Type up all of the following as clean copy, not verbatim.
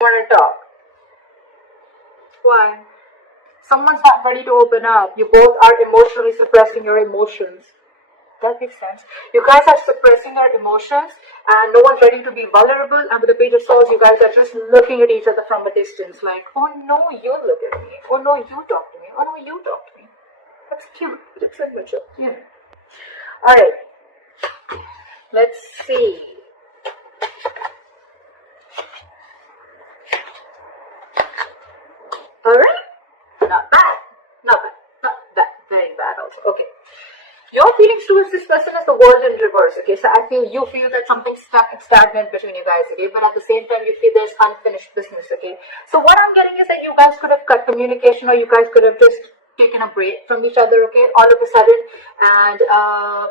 Want to talk? Why? Someone's not ready to open up. You both are emotionally suppressing your emotions. That makes sense. You guys are suppressing your emotions and no one's ready to be vulnerable. And with the Page of Swords, you guys are just looking at each other from a distance like, oh no, you look at me. Oh no, you talk to me. Oh no, you talk to me. That's cute. It's immature. Yeah. Alright. Let's see. Alright. Not bad. Not bad. Not that very bad also. Okay. Your feelings towards this person is the world in reverse, okay? So you feel that something's stuck and stagnant between you guys, okay? But at the same time, you feel there's unfinished business, okay? So what I'm getting is that you guys could have cut communication or you guys could have just taken a break from each other, okay? All of a sudden, and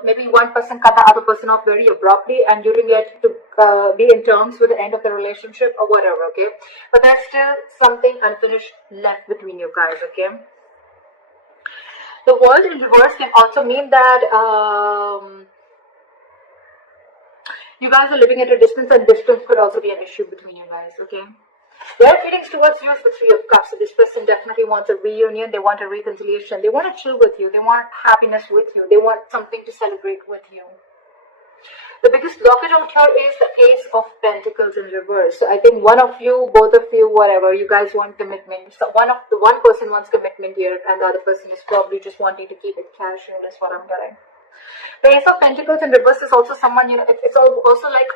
maybe one person cut the other person off very abruptly and you didn't get to be in terms with the end of the relationship or whatever, okay? But there's still something unfinished left between you guys, okay? The world in reverse can also mean that you guys are living at a distance, and distance could also be an issue between you guys, okay? Their feelings towards you is the Three of Cups. So this person definitely wants a reunion, they want a reconciliation, they want to chill with you, they want happiness with you, they want something to celebrate with you. The biggest blockage out here is the Ace of Pentacles in reverse. So I think one of you, both of you, whatever, you guys want commitment. So one person wants commitment here and the other person is probably just wanting to keep it casual is what I'm getting. The Ace of Pentacles in reverse is also someone, it's also like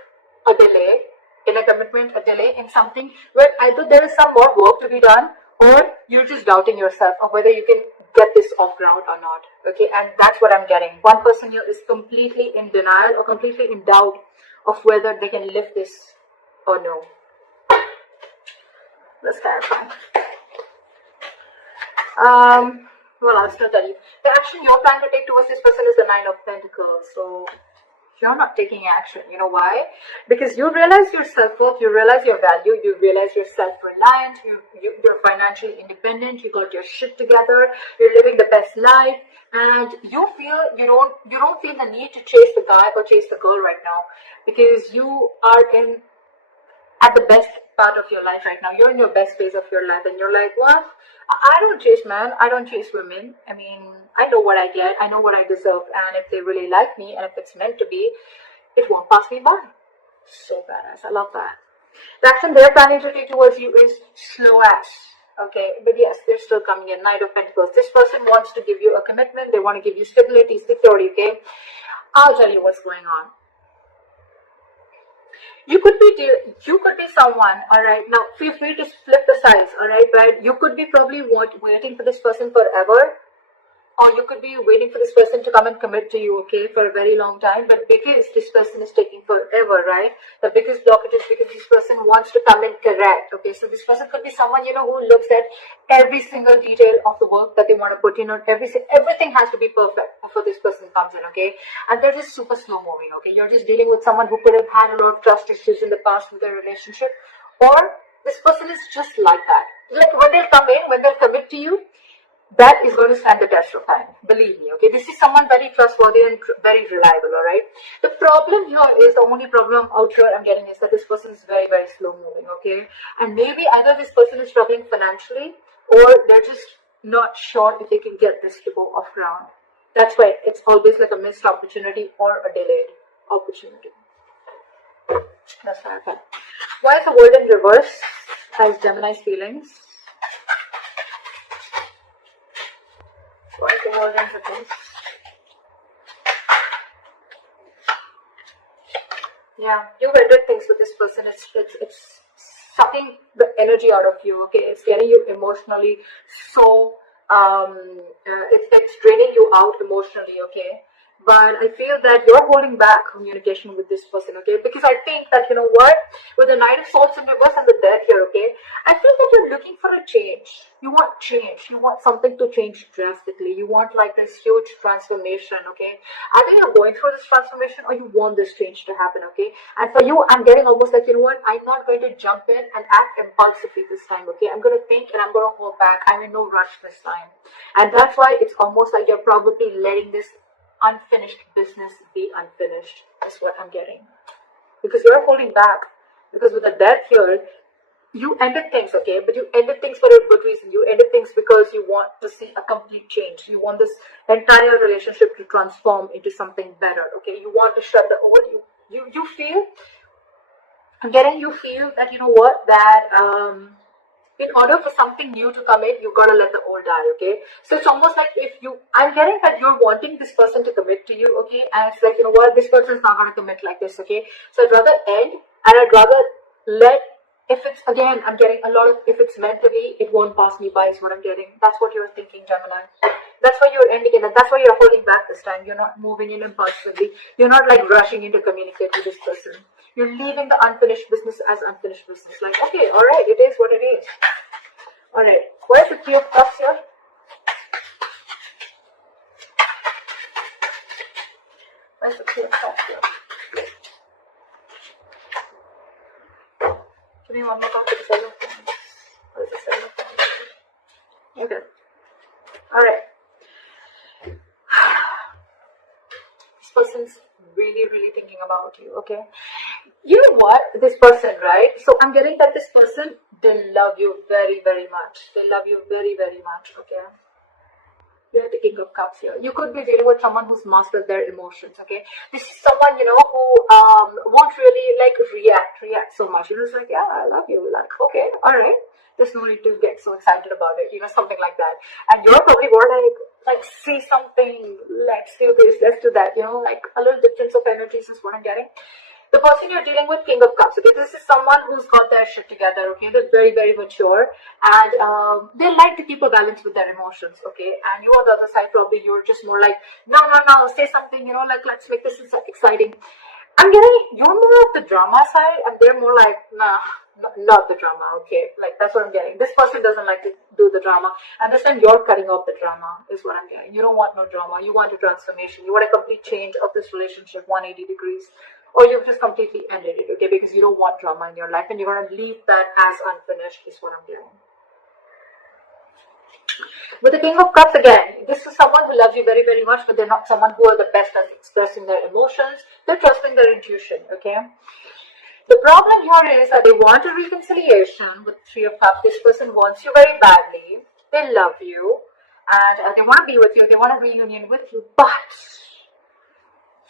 a delay in a commitment, a delay in something where either there is some more work to be done or you're just doubting yourself of whether you can get this off ground or not, okay? And that's what I'm getting. One person here is completely in denial or completely in doubt of whether they can lift this or no. Let's clarify. Well, I'll still tell you. The action you're trying to take towards this person is the Nine of Pentacles. So you're not taking action. You know why? Because you realize your self-worth, you realize your value, you realize you're self-reliant, you're financially independent, you got your shit together, you're living the best life, and you feel you don't feel the need to chase the guy or chase the girl right now because you are at the best part of your life right now. You're in your best phase of your life and you're like, what? I don't chase men, I don't chase women. I mean, I know what I get, I know what I deserve, and if they really like me and if it's meant to be, it won't pass me by. So badass, I love that. The action they're planning to take towards you is slow ass. Okay, but yes, they're still coming in. Knight of Pentacles. This person wants to give you a commitment, they want to give you stability, security, okay? I'll tell you what's going on. You could be someone, alright, now feel free to flip the sides, alright, but you could be probably waiting for this person forever, or you could be waiting for this person to come and commit to you, okay, for a very long time, but because this person is taking forever, right, the biggest blockage is because this person wants to come in correct, okay, so this person could be someone, who looks at every single detail of the work that they want to put in on, everything has to be perfect before this person comes in, okay, and they're just super slow moving, okay, you're just dealing with someone who could have had a lot of trust issues in the past with their relationship, or this person is just like that, like when they'll come in, when they'll commit to you, that is going to stand the test of time. Believe me, okay? This is someone very trustworthy and very reliable, alright? The problem here is, the only problem out here I'm getting is that this person is very, very slow moving, okay? And maybe either this person is struggling financially or they're just not sure if they can get this to go off ground. That's why it's always like a missed opportunity or a delayed opportunity. That's what I Why is the world in reverse as Gemini's feelings? Why is the world in reverse? Yeah, you've ended things with this person. It's sucking the energy out of you. Okay, it's getting you emotionally so it's draining you out emotionally. Okay. But I feel that you're holding back communication with this person, okay? Because I think that, you know what? With the Knight of Swords in reverse and the Death here, okay? I feel that you're looking for a change. You want change. You want something to change drastically. You want like this huge transformation, okay? Either you're going through this transformation or you want this change to happen, okay? And for you, I'm getting almost like, you know what? I'm not going to jump in and act impulsively this time, okay? I'm going to think and I'm going to hold back. I'm in no rush this time. And that's why it's almost like you're probably letting this unfinished business be unfinished. Is what I'm getting, because you're holding back, because with the Death here, you ended things, okay, but you ended things for a good reason. You ended things because you want to see a complete change. You want this entire relationship to transform into something better, okay. You want to shut the old. You feel, I'm getting, you feel that, you know what, that in order for something new to come in, you gotta let the old die, okay. So it's almost like, if you, I'm getting that you're wanting this person to commit to you, okay, and it's like, you know what, this person's not gonna commit like this, okay. So I'd rather end, and I'd rather let, if it's, again, I'm getting a lot of, if it's meant to be, it won't pass me by is what I'm getting. That's what you're thinking, Gemini. That's why you're ending it, and that's why you're holding back this time. You're not moving in impulsively. You're not like rushing in to communicate with this person. You're leaving the unfinished business as unfinished business. Like, okay, all right, it is what it is. All right, where's the Three of Cups here? Where's the Three of Cups here? Give me one more card for the Seven of Wands. Where's the Seven of Wands? Okay. All right. This person's really, really thinking about you, okay? You know what? This person, right? So I'm getting that this person, they love you very, very much. They love you very, very much, okay? You're the King of Cups here. You could be dealing with someone who's mastered their emotions, okay? This is someone, you know, who won't really like react so much. You know, it's like, yeah, I love you. Like, okay, all right. There's no need to get so excited about it, you know, something like that. And you're probably more like see something, let's do this, let's do that, you know, like a little difference of energies is what I'm getting. The person you're dealing with, King of Cups, okay, this is someone who's got their shit together, okay, they're very, very mature, and they like to keep a balance with their emotions, okay, and you on the other side, probably you're just more like, no, say something, you know, like, let's make this exciting. I'm getting, you're more of the drama side, and they're more like, nah, not the drama, okay, like, that's what I'm getting. This person doesn't like to do the drama, and this time you're cutting off the drama, is what I'm getting. You don't want no drama, you want a transformation, you want a complete change of this relationship, 180 degrees. Or you've just completely ended it, okay, because you don't want drama in your life, and you're going to leave that as unfinished, is what I'm getting. With the King of Cups, again, this is someone who loves you very, very much, but they're not someone who are the best at expressing their emotions. They're trusting their intuition, okay. The problem here is that they want a reconciliation with Three of Cups. This person wants you very badly. They love you, and they want to be with you. They want a reunion with you, but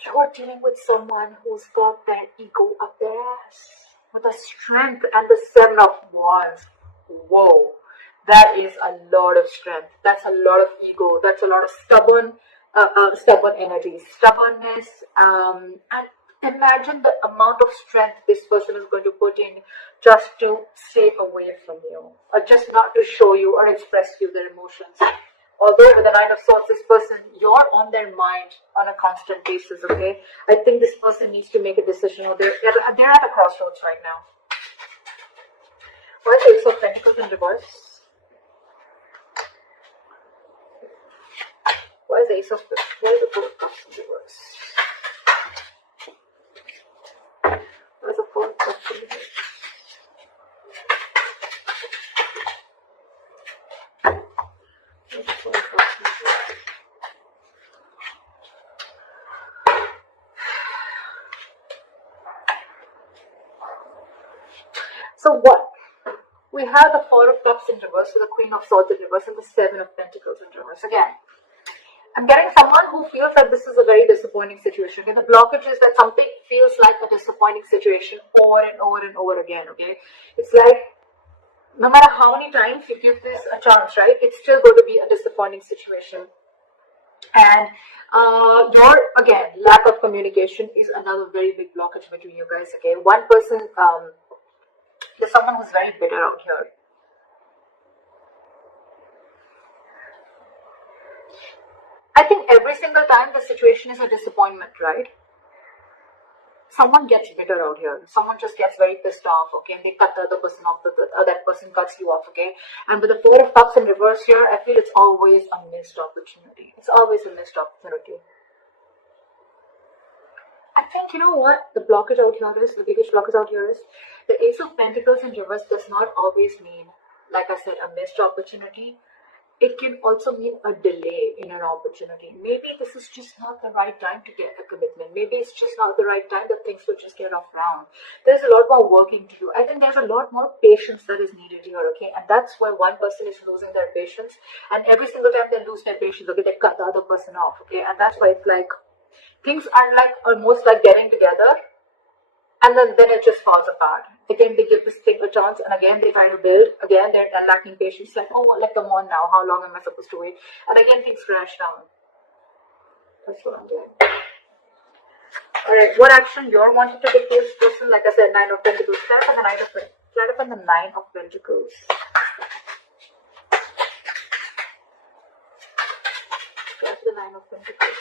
you're dealing with someone who's got their ego up their ass with the strength and the Seven of Wands. Whoa, that is a lot of strength. That's a lot of ego. That's a lot of stubborn energy, stubbornness. And imagine the amount of strength this person is going to put in just to stay away from you, or just not to show you or express to you their emotions. Although with the Nine of Swords, this person, you're on their mind on a constant basis, okay? I think this person needs to make a decision, or they're at a crossroads right now. Why is the Ace of Pentacles in reverse? Why is the Ace of Pentacles? Why is the Four of Cups in reverse? Why is the Four of Cups in reverse? So what? We have the Four of Cups in reverse, with the Queen of Swords in reverse, and the Seven of Pentacles in reverse. Again, I'm getting someone who feels that this is a very disappointing situation. Okay? The blockage is that something feels like a disappointing situation over and over and over again. Okay, it's like no matter how many times you give this a chance, right? It's still going to be a disappointing situation. And your, again, lack of communication is another very big blockage between you guys. Okay, one person. There's someone who's very bitter out here. I think every single time the situation is a disappointment, right? Someone gets bitter out here. Someone just gets very pissed off, okay? And they cut the other person off, that person cuts you off, okay? And with the Four of Cups in reverse here, I feel it's always a missed opportunity. It's always a missed opportunity. I think, you know what, the blockage out here is, the biggest blockage out here is, the Ace of Pentacles in reverse does not always mean, like I said, a missed opportunity. it can also mean a delay in an opportunity. Maybe this is just not the right time to get a commitment. Maybe it's just not the right time that things will just get off ground. There's a lot more working to do. I think there's a lot more patience that is needed here, okay? And that's where one person is losing their patience. And every single time they lose their patience, okay, they cut the other person off, okay? And that's why it's like, things are like almost like getting together, and then it just falls apart. Again, they give this thing a chance, and again, they try to build. Again, they're lacking patience. Like, oh, like, come on now. How long am I supposed to wait? And again, things crash down. That's what I'm doing. Alright, what action you're wanting to take this person? Like I said, 9 of Pentacles. Clarify the 9 of Pentacles. Clarify the 9 of Pentacles. Clarify the 9 of Pentacles.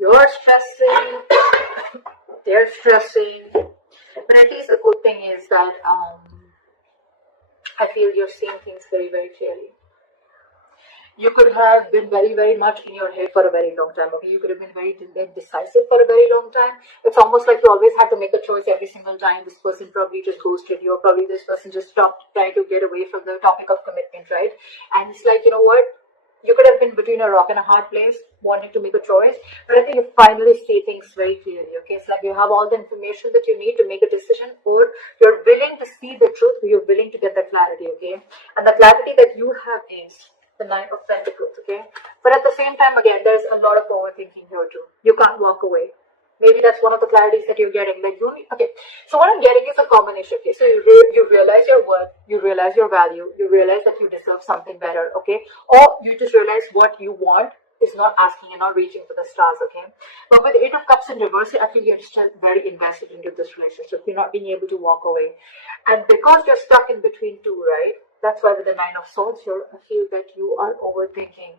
You're stressing, they're stressing, but at least the good thing is that I feel you're seeing things very, very clearly. You could have been very, very much in your head for a very long time. Okay, you could have been very indecisive for a very long time. It's almost like you always had to make a choice every single time. This person probably just ghosted you, or probably this person just stopped trying to get away from the topic of commitment, right? And it's like, you know what? You could have been between a rock and a hard place, wanting to make a choice, but I think you finally see things very clearly, okay? It's like you have all the information that you need to make a decision, or you're willing to see the truth, or you're willing to get the clarity, okay? And the clarity that you have is the 9 of Pentacles, okay? But at the same time, again, there's a lot of overthinking here too. You can't walk away. Maybe that's one of the clarities that you're getting. Like, okay, so what I'm getting is a combination, okay? So you realize your worth, you realize your value, you realize that you deserve something better, okay? Or you just realize what you want is not asking and not reaching for the stars, okay? But with the 8 of Cups in reverse, I feel you're still very invested into this relationship. You're not being able to walk away. And because you're stuck in between two, right? That's why with the 9 of Swords, I feel that you are overthinking.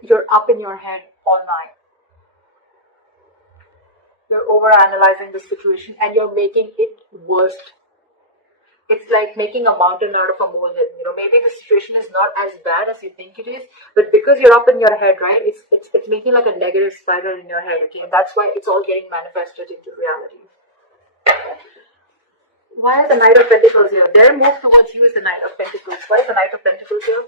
You're up in your head all night. You're overanalyzing the situation and you're making it worse. It's like making a mountain out of a molehill. You know, maybe the situation is not as bad as you think it is, but because you're up in your head, right? It's making like a negative spiral in your head, okay? And that's why it's all getting manifested into reality. Why is the Knight of Pentacles here? Their move towards you is the Knight of Pentacles. Why is the Knight of Pentacles here?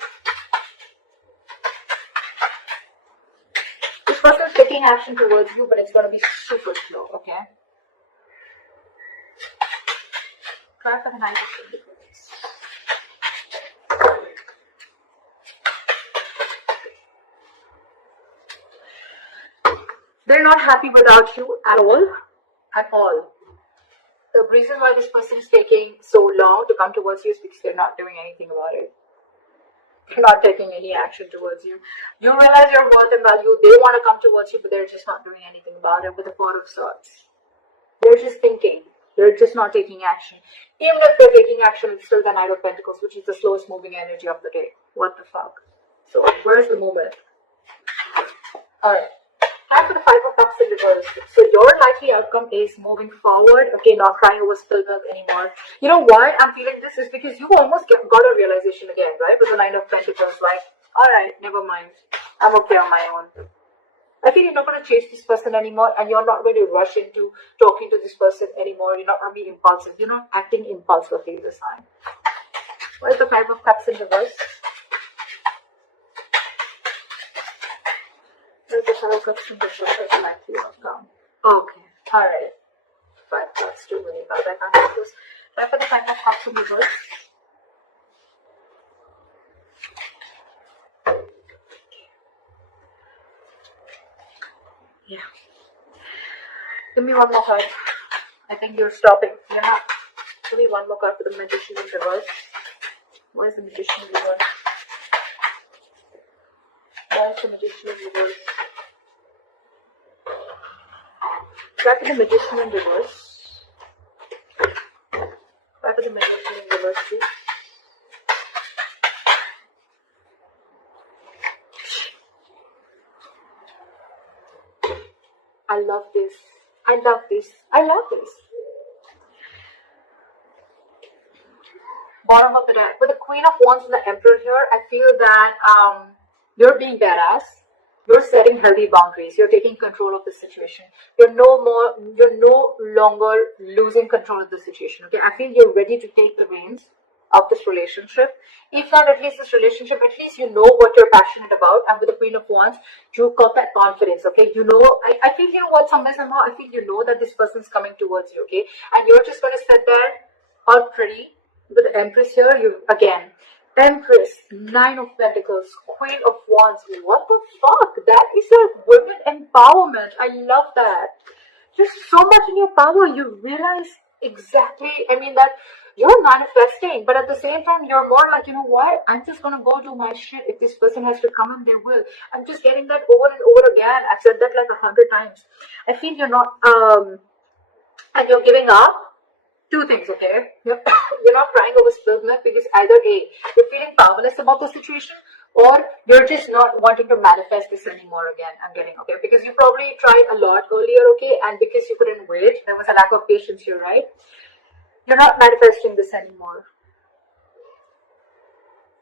This person's taking action towards you, but it's going to be super slow, okay? Try for the Knight of Pentacles. They're not happy without you at all. At all. The reason why this person is taking so long to come towards you is because they're not doing anything about it. They're not taking any action towards you. You realize your worth and value. They want to come towards you, but they're just not doing anything about it with the Four of Swords. They're just thinking. They're just not taking action. Even if they're taking action, it's still the Knight of Pentacles, which is the slowest moving energy of the day. What the fuck? So, where's the movement? Alright. Time for the 5 of Cups in reverse. So your likely outcome is moving forward. Okay, not crying over spilled milk anymore. You know why I'm feeling this is because you almost got a realization again, right? With the 9 of Pentacles, like, alright, never mind. I'm okay on my own. I feel you're not going to chase this person anymore, and you're not going to rush into talking to this person anymore. You're not going to be impulsive. You're not acting impulsively this time. What is the 5 of Cups in reverse? Okay, alright. 5 Cups, too many cards. I can't do this. Try for the 5 of Cups in reverse. Yeah. Give me one more card. I think you're stopping. You're not. Give me one more card for the Magician in reverse. Why is the Magician in reverse? Why is the Magician in reverse? Try for the Magician in reverse. Try for the Magician in reverse, please. I love this. I love this. I love this. Bottom of the deck. With the Queen of Wands and the Emperor here, I feel that you're being badass. You're setting healthy boundaries. You're taking control of the situation. You're no longer losing control of the situation. Okay, I feel you're ready to take the reins of this relationship. If not at least this relationship, at least you know what you're passionate about. And with the Queen of Wands, you got that confidence. Okay, you know, I feel you know what, somehow I feel you know that this person's coming towards you. Okay, and you're just going to sit there all pretty with the Empress here. You again. Empress, Nine of Pentacles, Queen of Wands. What the fuck? That is a women empowerment. I love that. You're so much in your power. You realize exactly, I mean, that you're manifesting, but at the same time, you're more like, you know what? I'm just gonna go do my shit. If this person has to come in, they will. I'm just getting that over and over again. I've said that like 100 times. I feel you're not, and you're giving up. Two things, okay? You're not crying over spilled milk because either A, you're feeling powerless about the situation, or you're just not wanting to manifest this anymore again. I'm getting, okay? Because you probably tried a lot earlier, okay? And because you couldn't wait, there was a lack of patience here, right? You're not manifesting this anymore.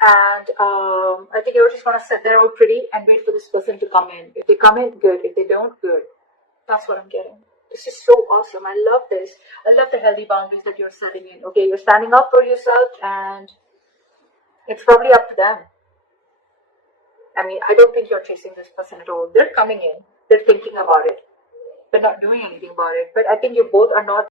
And I think you're just going to sit there all pretty and wait for this person to come in. If they come in, good. If they don't, good. That's what I'm getting. This is so awesome. I love this. I love the healthy boundaries that you're setting in. Okay, you're standing up for yourself, and it's probably up to them. I mean, I don't think you're chasing this person at all. They're coming in. They're thinking about it. They're not doing anything about it. But I think you both are not